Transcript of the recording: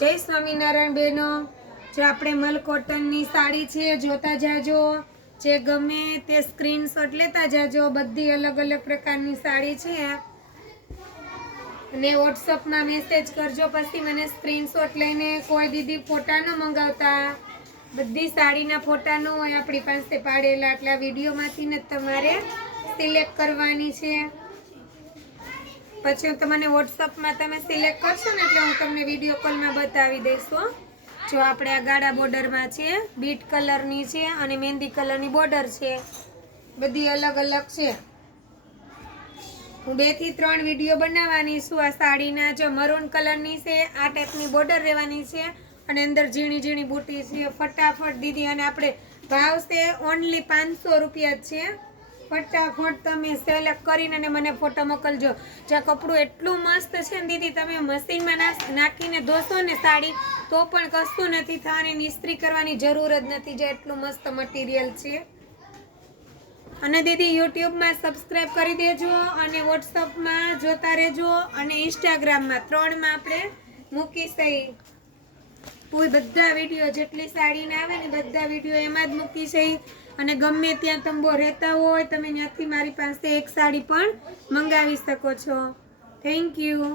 જય સ્વામિનારાયણ બહેનો, જે આપણે મલ કોટનની સાડી છે જોતા જાજો, જે ગમે તે સ્ક્રીનશોટ લેતા જાજો. બધી અલગ અલગ પ્રકારની સાડી છે અને વોટ્સઅપમાં મેસેજ કરજો. પછી મને સ્ક્રીનશોટ લઈને કોઈ દીદી ફોટા ન મંગાવતા, બધી સાડીના ફોટા ન હોય આપણી પાસે પાડેલા, એટલે વિડીયોમાંથી ને તમારે સિલેક્ટ કરવાની છે. પછી તમને વોટ્સઅપમાં તમે સિલેક્ટ કરશો ને એટલે હું તમને વિડીયો કોલમાં બતાવી દઈશું. જો આપણે આ ગાળા બોર્ડરમાં છે, બીટ કલરની છે અને મહેંદી કલરની બોર્ડર છે, બધી અલગ અલગ છે. હું 2 થી 3 વિડીયો બનાવવાની છું આ સાડીના. જો મરૂન કલરની છે, આ ટાઈપની બોર્ડર રહેવાની છે અને અંદર ઝીણી ઝીણી બુટી છે. ફટાફટ દીદી, અને આપણે ભાવ છે ઓનલી 500 રૂપિયા છે. ફટાફટ તમે સિલેક્ટ કરીને અને મને ફોટો મોકલજો. જે કપડું એટલું મસ્ત છે ને દીદી, તમે મશીનમાં નાખીને ધોશો ને સાડી તો પણ કશું નથી થવાની, ઇસ્ત્રી કરવાની જરૂર જ નથી. જે એટલું મસ્ત મટીરિયલ છે. અને દીદી યુટ્યુબમાં સબસ્ક્રાઇબ કરી દેજો અને વોટ્સઅપમાં જોતા રહેજો અને ઇન્સ્ટાગ્રામમાં 3માં આપણે મૂકીશઈ. બધા વિડીયો જેટલી સાડીના આવે ને બધા વિડીયો એમાં જ મૂકીશઈ. અને ગમે ત્યાં તમે રહેતા હોય તમે ત્યાંથી મારી પાસે એક સાડી પણ મંગાવી શકો છો. Thank you.